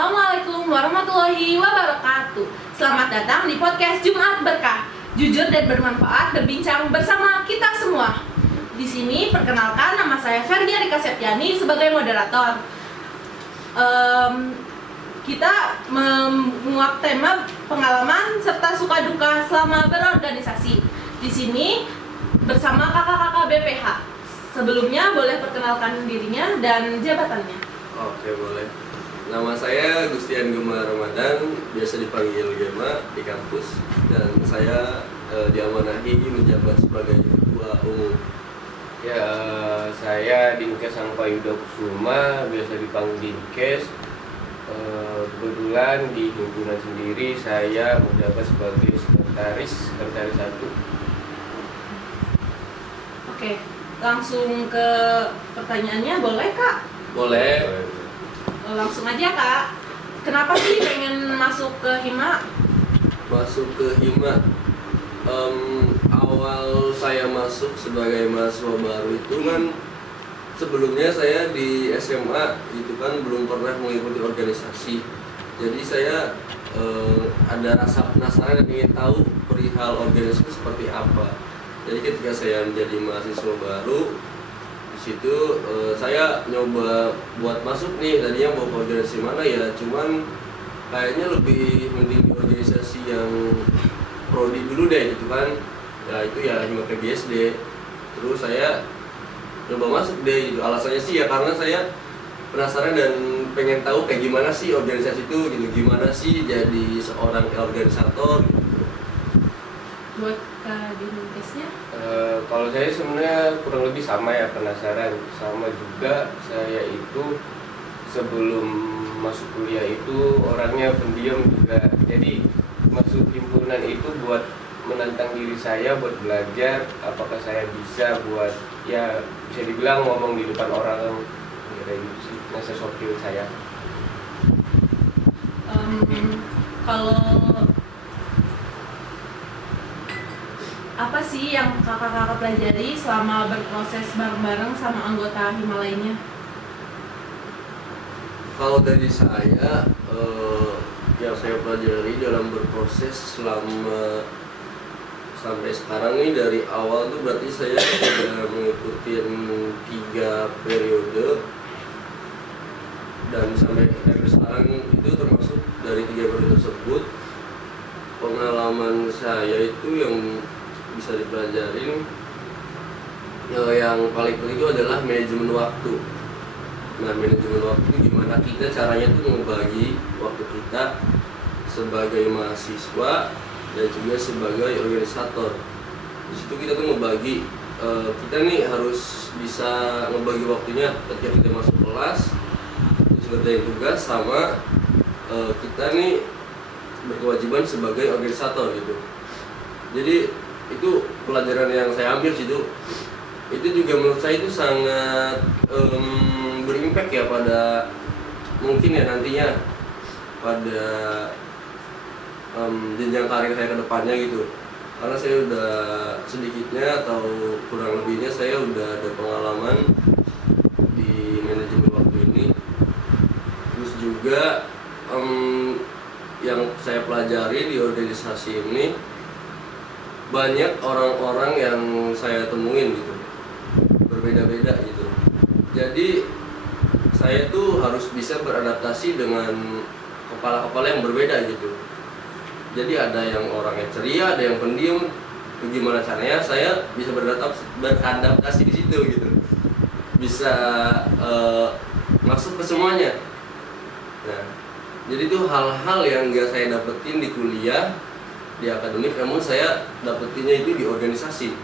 Assalamualaikum warahmatullahi wabarakatuh. Selamat datang di podcast Jumat Berkah. Jujur dan bermanfaat berbincang bersama kita semua. Di sini perkenalkan, nama saya Ferdia Rika Septiani sebagai moderator. Kita memuat tema pengalaman serta suka duka selama berorganisasi. Di sini bersama kakak-kakak BPH. Sebelumnya boleh perkenalkan dirinya dan jabatannya. Oke, boleh. Nama saya Gustian Gema Ramadan, biasa dipanggil Gema di kampus, dan saya diamanahi menjabat sebagai ketua umum. Ya, saya Dinkes Angpayuda Kusuma, biasa dipanggil Dinkes. Kebetulan di himpunan sendiri saya menjabat sebagai sekretaris 1. Oke, langsung ke pertanyaannya, boleh Kak? Boleh. Langsung aja Kak. Kenapa sih pengen masuk ke HIMA? Masuk ke HIMA, awal saya masuk sebagai mahasiswa baru itu kan, sebelumnya saya di SMA itu kan belum pernah mengikuti organisasi. Jadi saya ada rasa penasaran dan ingin tahu perihal organisasi seperti apa. Jadi ketika saya menjadi mahasiswa baru di situ, saya nyoba buat masuk nih, tadinya mau ke organisasi mana ya, cuman kayaknya lebih mending di organisasi yang prodi dulu deh gitu kan. Ya itu ya HIMA PGSD. Terus saya coba masuk deh gitu. Alasannya sih ya karena saya penasaran dan pengen tahu kayak gimana sih organisasi itu gitu, gimana sih jadi seorang organisator gitu. Buat Kak Dinkesnya? Kalau saya sebenarnya kurang lebih sama ya, penasaran. Sama juga saya itu sebelum masuk kuliah itu orangnya pendiam juga. Jadi masuk himpunan itu buat menantang diri saya, buat belajar apakah saya bisa buat, ya bisa dibilang ngomong di depan orang, kayak gitu sih rasa soft skill saya. Kalau apa sih yang kakak-kakak pelajari selama berproses bareng-bareng sama anggota HIMA lainnya? Kalau dari saya, yang saya pelajari dalam berproses selama sampai sekarang ini, dari awal tuh berarti saya sudah mengikuti 3 periode, dan sampai sekarang itu termasuk dari 3 periode tersebut. Pengalaman saya itu yang bisa dipelajarin, yang paling penting itu adalah manajemen waktu. Nah, manajemen waktu gimana kita caranya tuh membagi waktu kita sebagai mahasiswa dan juga sebagai organisator. Di situ kita tuh membagi, kita nih harus bisa membagi waktunya ketika kita masuk kelas, terus ngerjain tugas, sama kita nih berkewajiban sebagai organisator gitu. Jadi itu pelajaran yang saya ambil situ. Itu juga menurut saya itu sangat berimpact ya pada mungkin ya nantinya pada jenjang karir saya ke depannya gitu. Karena saya udah sedikitnya atau kurang lebihnya saya udah ada pengalaman di manajemen waktu ini. Terus juga yang saya pelajari di organisasi ini, banyak orang-orang yang saya temuin gitu, berbeda-beda gitu. Jadi saya tuh harus bisa beradaptasi dengan kepala-kepala yang berbeda gitu. Jadi ada yang orangnya ceria, ada yang pendiam. Bagaimana caranya saya bisa beradaptasi di situ gitu, bisa masuk ke semuanya. Nah, jadi itu hal-hal yang nggak saya dapetin di kuliah, di akademik, namun saya dapetinnya itu di organisasi.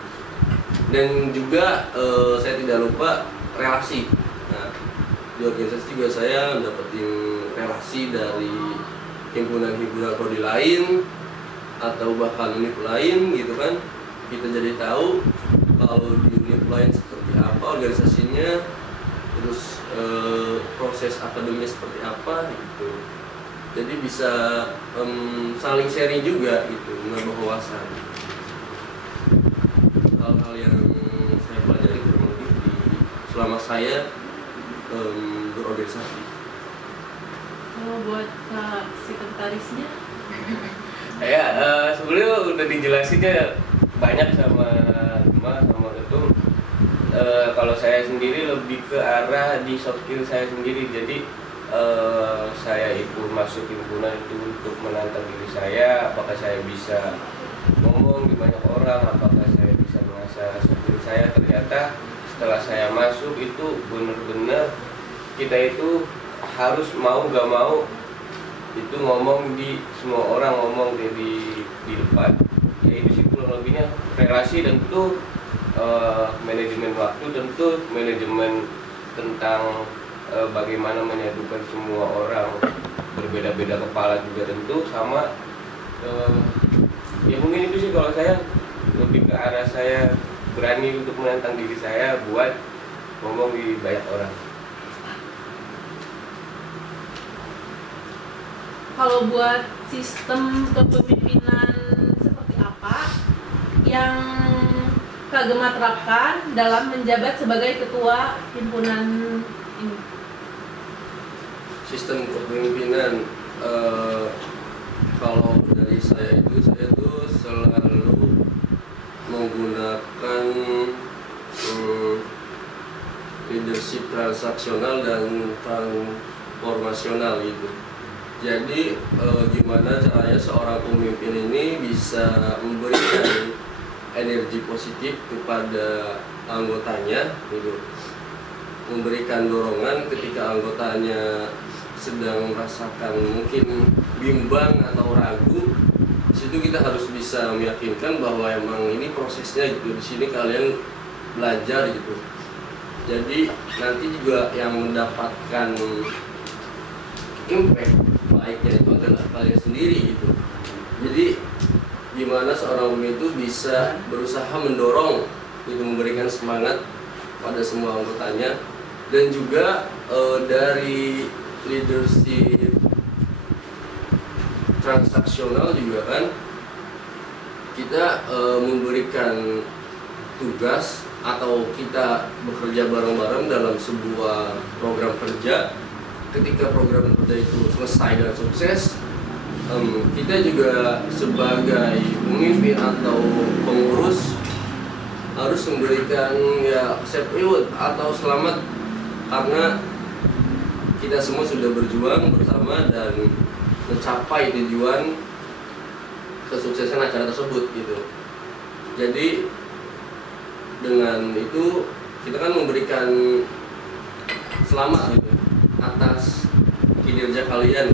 Dan juga saya tidak lupa relasi. Nah, di organisasi juga saya dapetin relasi dari himpunan-himpunan prodi lain atau bahkan univ lain gitu kan. Kita jadi tahu kalau di univ lain seperti apa organisasinya, terus proses akademiknya seperti apa gitu. Jadi bisa saling sharing juga gitu, menambah wawasan. Hal-hal yang saya pelajari kurang lebih selama saya berorganisasi. Kalau buat Kak sekretarisnya, Ya, sebelumnya udah dijelasinnya banyak sama ketum. Kalau saya sendiri lebih ke arah di soft skill saya sendiri. Jadi saya itu masuk himpunan itu untuk menantang diri saya. Apakah saya bisa ngomong di banyak orang? Apakah saya bisa mengasah soft skill saya? Ternyata setelah saya masuk itu benar-benar kita itu harus mau gak mau itu ngomong di semua orang, ngomong di depan. Ya itu sih kurang lebihnya relasi, tentu manajemen waktu, tentu manajemen tentang bagaimana menyatukan semua orang, berbeda-beda kepala juga tentu, sama ya mungkin itu sih kalau saya lebih ke arah saya berani untuk menantang diri saya buat ngomong di banyak orang. kalau buat sistem kepemimpinan seperti apa yang Kak Gemma terapkan dalam menjabat sebagai ketua himpunan ini? Sistem kepemimpinan, kalau dari saya tuh selalu menggunakan leadership transaksional dan transformasional gitu. Jadi gimana caranya seorang pemimpin ini bisa memberikan energi positif kepada anggotanya gitu, memberikan dorongan ketika anggotanya sedang merasakan mungkin bimbang atau ragu. Di situ kita harus bisa meyakinkan bahwa emang ini prosesnya gitu, di sini kalian belajar gitu. Jadi nanti juga yang mendapatkan impact baiknya itu adalah kalian sendiri gitu. Jadi gimana seorang pemimpin itu bisa berusaha mendorong itu, memberikan semangat pada semua anggotanya. Dan juga dari leadership transaksional juga kan kita memberikan tugas atau kita bekerja bareng-bareng dalam sebuah program kerja. Ketika program kerja itu selesai dan sukses, kita juga sebagai pemimpin atau pengurus harus memberikan ya save reward atau selamat, karena kita semua sudah berjuang bersama dan mencapai tujuan kesuksesan acara tersebut gitu. Jadi dengan itu kita kan memberikan selamat gitu atas kinerja kalian.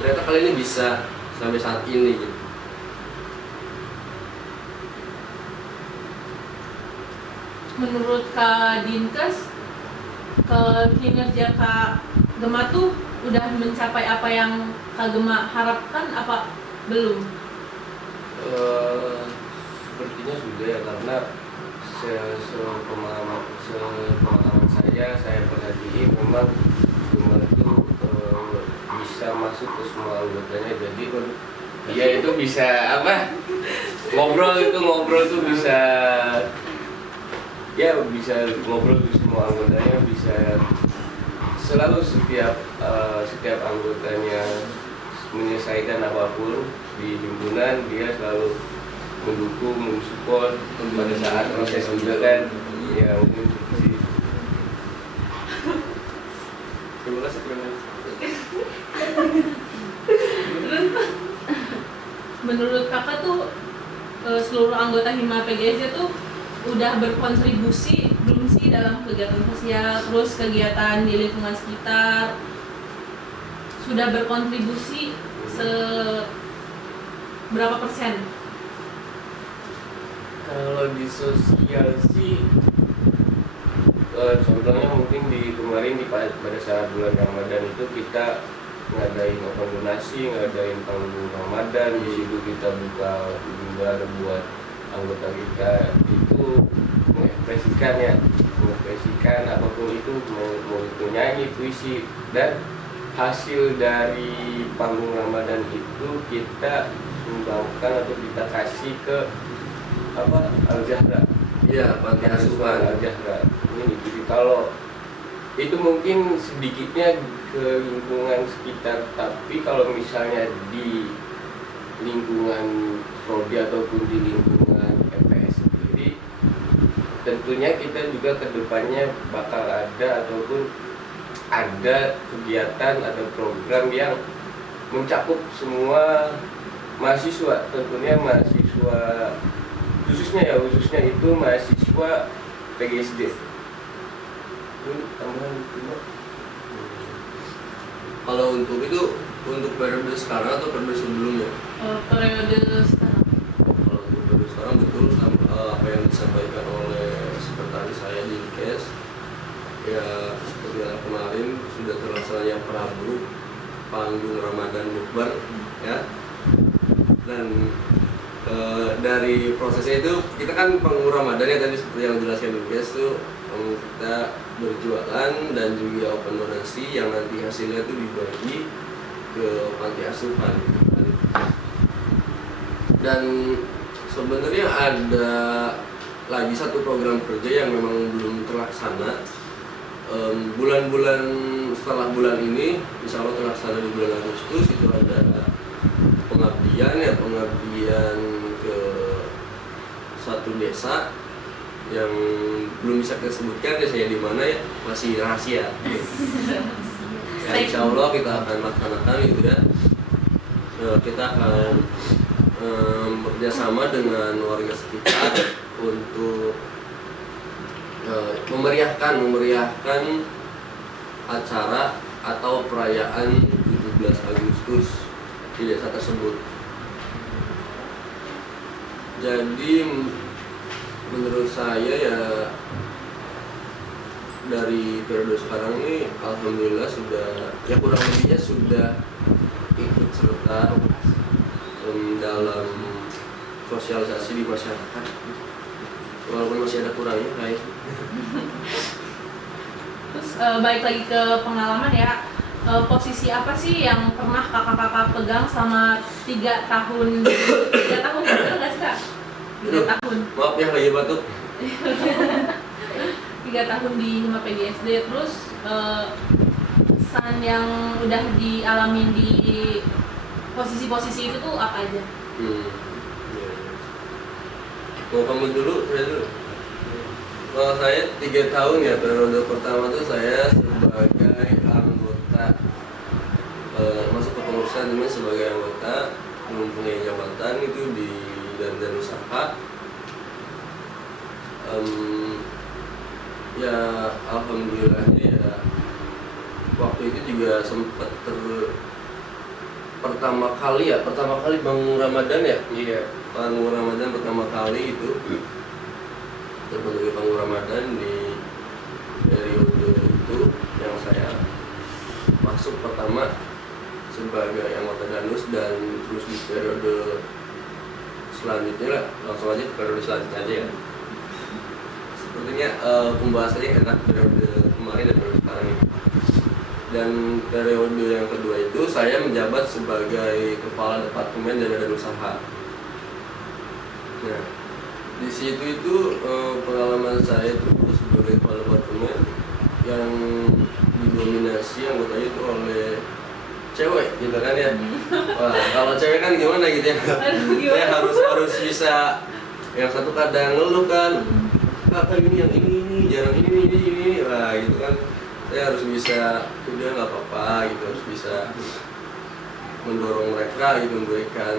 Ternyata kalian ini bisa sampai saat ini gitu. Menurut Kak Dinkes, kinerja Kak Gemma tuh udah mencapai apa yang Kak Gemma harapkan apa belum? Sepertinya sudah ya, karena sepemahaman saya perhatiin memang Gemma itu bisa masuk ke semua anggotanya. Jadi dia itu bisa apa, ngobrol tuh bisa, ya bisa ngobrol di semua anggotanya, bisa selalu setiap anggotanya menyelesaikan apapun di himpunan, dia selalu mendukung, mensupport pada saat proses juga kan. Ya mungkin gitu sih. Terima kasih. Menurut kakak tuh seluruh anggota Hima PGSD tuh udah berkontribusi belum sih dalam kegiatan sosial, terus kegiatan di lingkungan sekitar, sudah berkontribusi berapa persen? Kalau di sosial sih contohnya mungkin kemarin pada saat bulan Ramadan itu kita ngadain open donasi, ngadain panggung Ramadan. Di situ kita buka bar buat anggota kita itu mengekspresikan apapun itu, mau itu nyanyi, puisi. Dan hasil dari panggung Ramadan itu kita sumbangkan atau kita kasih ke Al-Zahra. Iya, panti asuhan Al-Zahra ini. Jadi kalau itu mungkin sedikitnya ke lingkungan sekitar, tapi kalau misalnya di lingkungan prodi ataupun di lingkungan MPS sendiri, tentunya kita juga kedepannya bakal ada ataupun ada kegiatan, ada program yang mencakup semua mahasiswa, tentunya mahasiswa khususnya itu mahasiswa PGSD. Ini tambahan juga. Kalau untuk periode sekarang atau periode sebelumnya? Periode sekarang. Kalau untuk periode sekarang betul apa yang disampaikan oleh sekretaris saya di KES, ya seperti yang kemarin sudah terlaksananya Prabu panggung Ramadan Bukber, ya. Dan dari prosesnya itu kita kan panggung Ramadan ya, tadi seperti yang dijelaskan di KES tuh kita berjualan dan juga open donasi yang nanti hasilnya itu dibagi ke panti asuhan. Dan sebenarnya ada lagi satu program kerja yang memang belum terlaksana. Bulan-bulan setelah bulan ini, insya Allah terlaksana di bulan Agustus, itu ada pengabdian ke suatu desa yang belum bisa kita sebutkan desanya di mana ya, masih rahasia. Ya, insya Allah kita akan laksanakan gitu ya. Kita akan bekerjasama dengan warga sekitar untuk memeriahkan acara atau perayaan 17 Agustus di desa tersebut. Jadi menurut saya ya dari periode sekarang ini alhamdulillah sudah ya kurang lebihnya sudah ikut serta dalam sosialisasi di masyarakat, walaupun masih ada kurangnya kayak. Terus balik lagi ke pengalaman ya, posisi apa sih yang pernah kakak-kakak pegang selama 3 tahun? 3 tahun betul nggak sih kak? 3 tahun. Maaf ya lagi batuk. 3 tahun di Hima PGSD. Terus kesan yang udah dialamin di posisi-posisi itu tuh apa aja? Mau kamu dulu, saya dulu. Kalau saya 3 tahun ya, periode pertama tuh saya sebagai anggota masuk ke pengurusan ini sebagai anggota mempunyai jabatan itu di dan usaha. Ya alhamdulillahnya ya waktu itu juga sempat pertama kali Bangun Ramadan ya. Iya. Bangun Ramadan pertama kali itu terbentuknya Bangun Ramadan di periode itu yang saya masuk pertama sebagai anggota Danus, dan terus di periode selanjutnya lah, langsung aja ke periode selanjutnya aja ya. Sepertinya pembahasannya enak periode kemarin dan periode sekarang ini. Dan periode yang kedua itu saya menjabat sebagai kepala departemen dana dan usaha. Nah, di situ itu pengalaman saya itu sebagai kepala departemen yang didominasi anggotanya itu oleh cewek gitu kan ya. Wah, kalau cewek kan gimana gitu ya. Saya harus bisa, yang satu kadang ngeluh kan, kakak ini yang ini jarang ini, wah gitu kan. Saya harus bisa, udah nggak apa-apa gitu, harus bisa mendorong mereka gitu, memberikan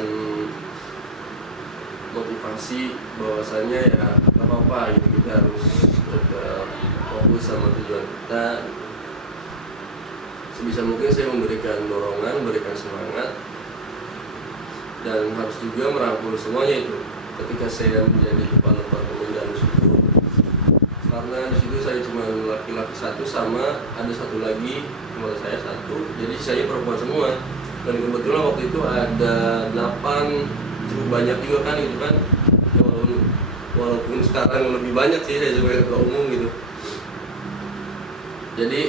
motivasi bahwasannya ya nggak apa-apa gitu, kita harus tetap fokus sama tujuan kita. Sebisa mungkin saya memberikan dorongan, memberikan semangat, dan harus juga merangkul semuanya itu ketika saya menjadi kepala departemen Danus itu. Karena di situ saya cuma laki-laki satu sama ada satu lagi teman saya satu, jadi saya perempuan semua. Dan kebetulan waktu itu ada 8, cukup banyak juga kan gitu kan ya, walaupun sekarang lebih banyak sih saya sebagai ketua umum gitu. Jadi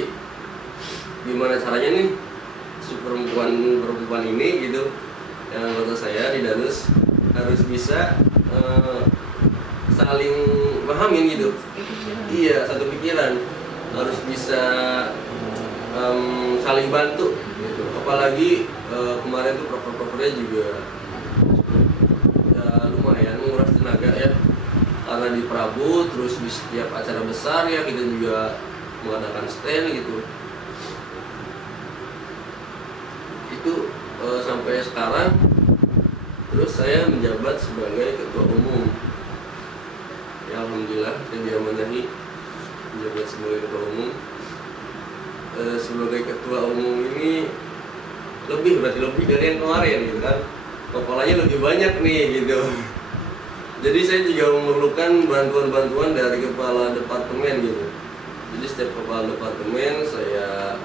gimana caranya nih si perempuan ini gitu yang anggota saya di Danus harus bisa saling pahamin gitu. Iya, satu pikiran. harus bisa saling bantu gitu. Apalagi kemarin tuh proker-prokernya juga ya lumayan menguras tenaga ya, karena di Prabu terus di setiap acara besar ya kita juga mengadakan stand gitu. Itu sampai sekarang terus saya menjabat sebagai ketua umum ya, alhamdulillah saya diamanahi menjabat sebagai ketua umum. Sebagai ketua umum ini berarti lebih dari yang kemarin gitu kan, kepalanya lebih banyak nih gitu. Jadi saya juga memerlukan bantuan-bantuan dari kepala departemen gitu. Jadi setiap kepala departemen saya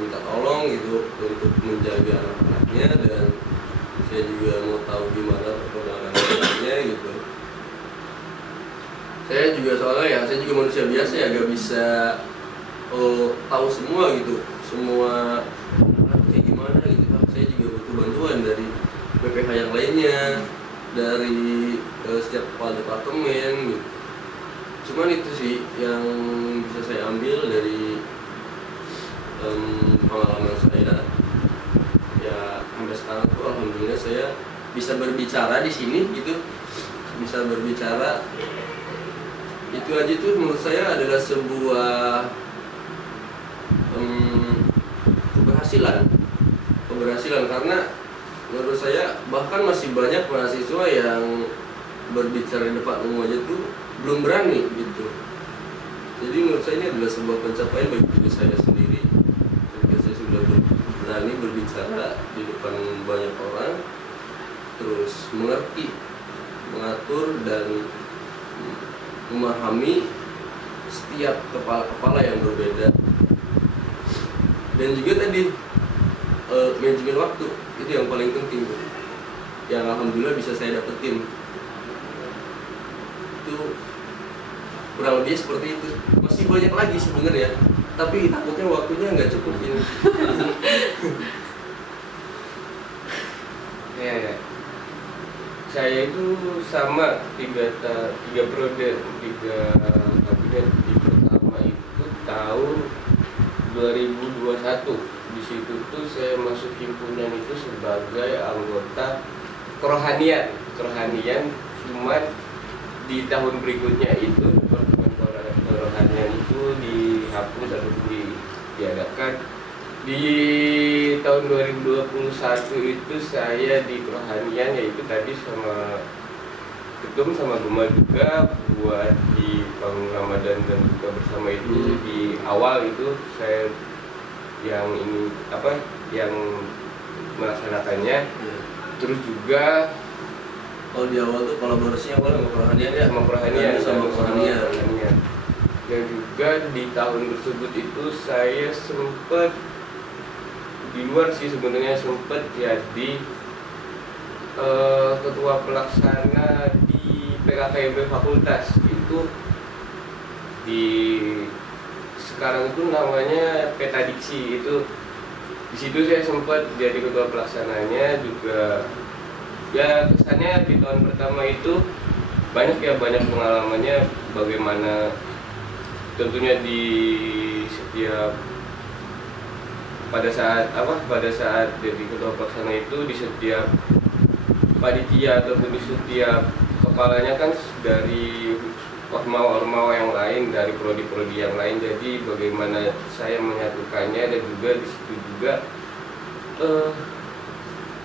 minta tolong gitu untuk menjaga anak-anaknya, dan saya juga mau tahu gimana perkembangan anaknya gitu. Saya juga soalnya ya, saya juga manusia biasa ya, gak bisa tahu semua gitu, semua kayak gimana gitu. Saya juga butuh bantuan dari BPH yang lainnya, dari setiap kepala departemen gitu. Cuman itu sih yang bisa saya ambil dari pengalaman saya ya, sampai sekarang tuh alhamdulillah saya bisa berbicara di sini gitu, bisa berbicara. Itu aja tuh menurut saya adalah sebuah keberhasilan karena menurut saya bahkan masih banyak mahasiswa yang berbicara di depan umum aja tuh belum berani gitu. Jadi menurut saya ini adalah sebuah pencapaian bagi diri saya sendiri ketika saya sudah berani berbicara di depan banyak orang, terus mengerti, mengatur dan memahami setiap kepala-kepala yang berbeda. Dan juga tadi manajemen waktu itu yang paling penting, yang alhamdulillah bisa saya dapetin. Itu kurang lebih seperti itu. Masih banyak lagi sebenarnya, tapi takutnya waktunya nggak cukup ini. Ya. Saya itu sama tiga periode, 3 kabinet. Di pertama itu tahun 2021. Di situ tuh saya masuk himpunan itu sebagai anggota kerohanian. Cuman di tahun berikutnya itu departemen kerohanian itu dihapus atau diadakan. Di tahun 2021 itu saya di kerohanian, yaitu tadi sama ketum sama Gema juga buat di bangun Ramadan dan buka bersama itu. Di awal itu saya yang melaksanakannya. Terus juga Kalau di awal tuh kolaborasinya apa sama kerohanian ya? sama kerohanian sama kerohanian. Dan juga di tahun tersebut itu saya sempat di luar sih sebenarnya, sempat jadi ketua pelaksana di PKKMB fakultas. Itu di sekarang itu namanya Peta Diksi. Itu di situ saya sempat jadi ketua pelaksananya juga. Ya kesannya di tahun pertama itu banyak pengalamannya, bagaimana tentunya di setiap pada saat jadi ketua pelaksana itu di setiap panitia ataupun di setiap kepalanya kan dari ormawa yang lain, dari prodi-prodi yang lain. Jadi bagaimana saya menyatukannya, dan juga di situ juga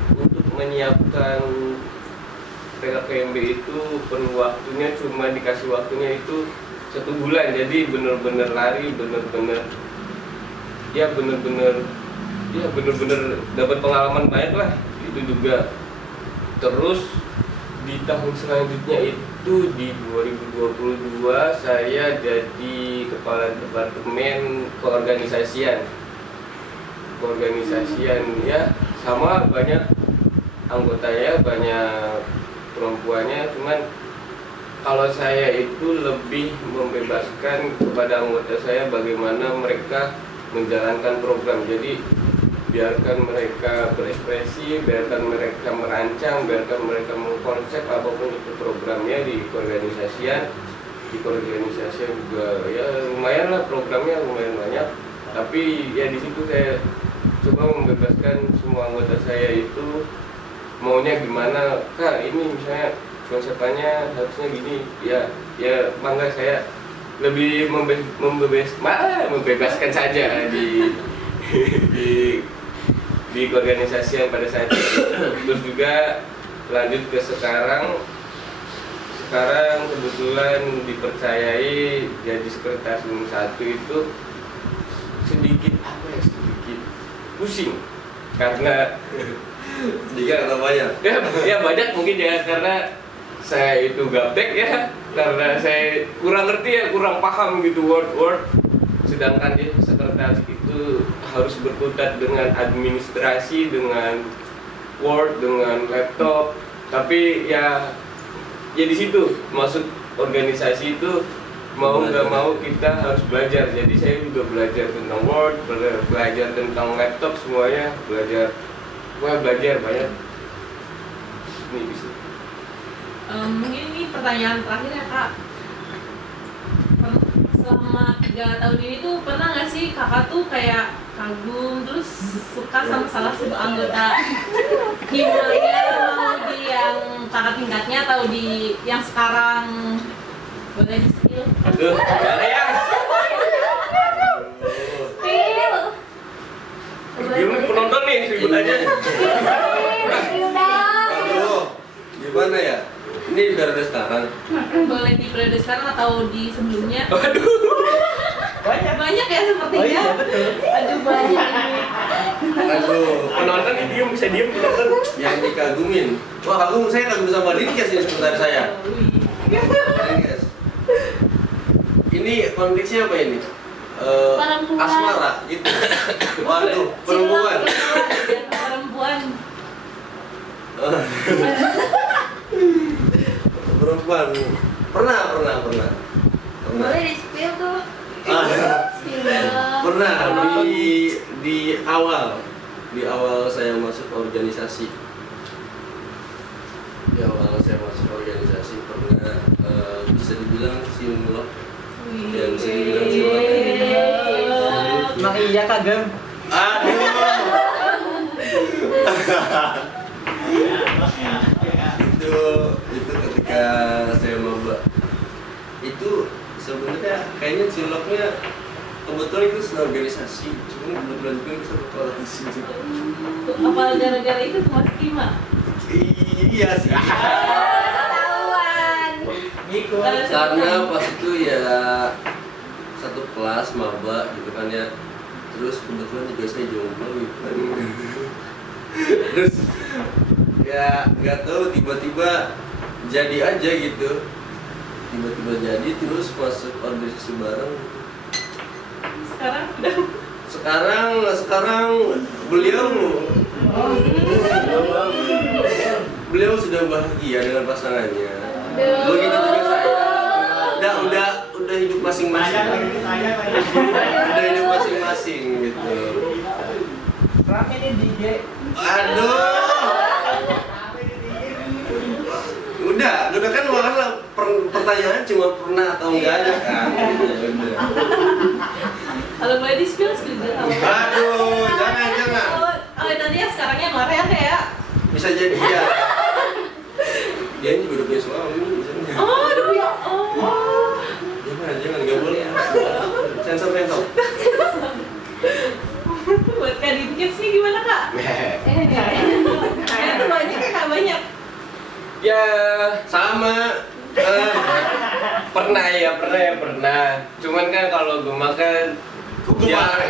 untuk menyiapkan PKKMB itu perlu waktunya, cuma dikasih waktunya itu 1 bulan. Jadi bener-bener lari, bener-bener dapat pengalaman banyak lah itu juga. Terus di tahun selanjutnya itu di 2022 saya jadi kepala departemen keorganisasian ya, sama banyak anggotanya, banyak perempuannya. Cuman kalau saya itu lebih membebaskan kepada anggota saya bagaimana mereka menjalankan program. Jadi biarkan mereka berekspresi, biarkan mereka merancang, biarkan mereka mengkonsep apapun itu programnya di keorganisasian. di organisasi juga ya lumayan lah, programnya lumayan banyak, tapi ya di situ saya coba membebaskan semua anggota saya itu maunya gimana. Kak, ini misalnya konsepnya harusnya gini, ya bangga, saya lebih membebaskan saja di di organisasi yang pada saat itu. Terus juga lanjut ke sekarang kebetulan dipercayai jadi sekretaris umum 1 itu sedikit pusing karena Sedikit atau banyak? ya banyak mungkin ya, karena saya itu gaptek ya, karena saya kurang ngerti ya, kurang paham gitu word, sedangkan dia sekretaris itu harus berkutat dengan administrasi, dengan Word, dengan laptop. Tapi ya di situ masuk organisasi itu mau nggak mau kita harus belajar. Jadi saya juga belajar tentang Word, belajar tentang laptop, semuanya belajar banyak. Ini bisa. Mungkin ini pertanyaan terakhir ya Kak. Selama 3 tahun ini tuh pernah nggak sih kakak tuh kayak kagum terus suka sama salah satu anggota himpunya, mau di yang kakak tingkatnya atau di yang sekarang, boleh di spill? Aduh, gimana ya? Spill. Gimana penonton nih, ribut aja. Aduh, gimana ya? Ini udah ada sekarang. Boleh di periode sekarang atau di sebelumnya? Waduh. Banyak ya sepertinya. Aduh banyak ini. Aduh, Penonton ini bisa diem penonton. yang dikagumin. Wah, saya kagum sama Dinkes ini sekretaris saya. Dinkes. Ini konteksnya apa ini? Perempuan. Asmara gitu. Waduh, perempuan. Perempuan. Perempuan. Pernah. Boleh di spill tuh. Ah, Spill dong. pernah di awal saya masuk organisasi. Di awal saya masuk organisasi pernah bisa dibilang simulok. Ya, bisa dibilang simulok. Emang iya kagem? Aduh. itu ketika saya maba itu sebenarnya kayaknya ciloknya kebetulan itu seorganisasi, cuma kebetulan juga bisa berkolaborasi juga. Apa gara-gara itu tuh Mas Kima? Iya sih. Ketahuan. Karena pas itu ya satu kelas maba gitu kan ya, terus kebetulan juga saya jomblo gitu kan. Terus ya nggak tahu tiba-tiba jadi aja gitu, tiba-tiba jadi terus masuk organisasi bareng. Sekarang beliau sudah bahagia dengan pasangannya. Begitu juga saya. Udah hidup masing-masing. Udah hidup masing-masing gitu. Rame nih DJ. Aduh. Udah kan makanya pertanyaan cuma pernah atau enggak aja kan. Udah. Kalau boleh di spill juga. Aduh, jangan. Oh, nanti ya sekarangnya Maria kayak. Bisa jadi ya. Dia juga udah punya suami misalnya. Oh, aduh ya. Oh. Jangan enggak boleh. Sensor. Buat Kak Dinkes nih gimana Kak? Itu banyak ya Kak, banyak. Ya Sama. pernah. Cuman kan kalau gue makan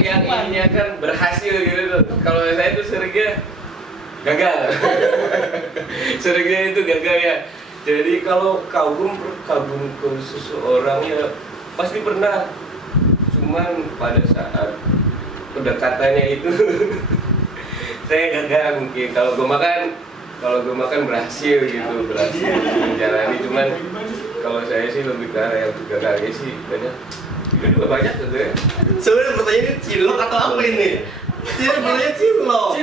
yang ininya kan berhasil gitu tuh. Kalau saya tuh seringnya gagal. Seringnya itu gagal ya. Jadi kalau kagum ke seseorang ya pasti pernah. Cuman pada saat pendekatannya itu saya gagal mungkin. Kalau gue makan berhasil menjalani. Cuman kalau saya sih lebih ke arah yang gagalnya sih banyak. Itu juga banyak tuh ya. Sebenarnya pertanyaannya cilok atau apa ini? Sebenarnya cilok.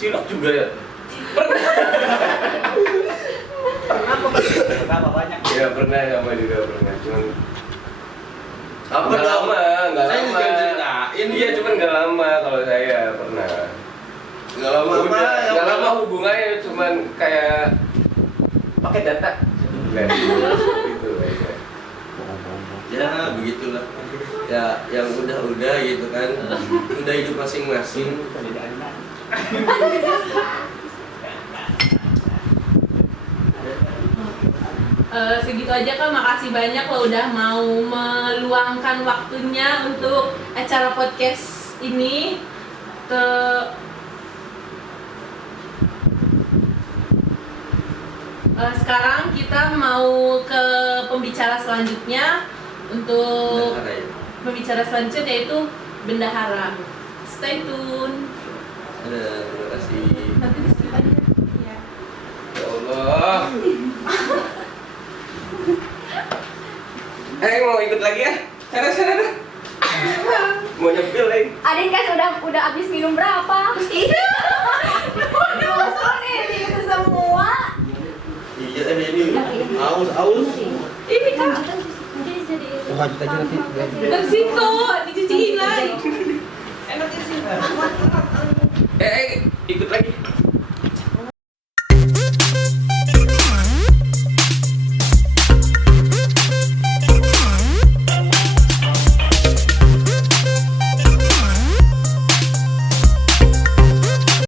Cilok juga ya. Pernah. Pernah kok. Berapa banyak? Ya pernah sama juga pernah, cuman Apa nggak dong? lama, nggak Saya lama. juga ceritain. Iya, cuman nggak lama kalau saya pernah. Nggak lama apa? Udah, nggak lama hubungannya, cuman kayak pakai data. Nggak, gitu aja. Ya begitulah. Ya yang udah gitu kan. Udah hidup masing-masing. Segitu aja kan, makasih banyak lo udah mau meluangkan waktunya untuk acara podcast ini. Sekarang kita mau ke pembicara selanjutnya. Untuk Bendahara ya. pembicara selanjutnya yaitu bendahara. Stay tune. Terima kasih. Nanti di skip aja. Ya. Ya Allah. Mau ikut lagi ya? Sana dah. Mau nyempil lagi. Adin kan udah habis minum berapa? Iya. Dosa nih itu semua. Iya ini aus. Ini kan Jadi Wah, kita aja nanti. dari situ dicuciin lagi. Enaknya sih. Ikut lagi.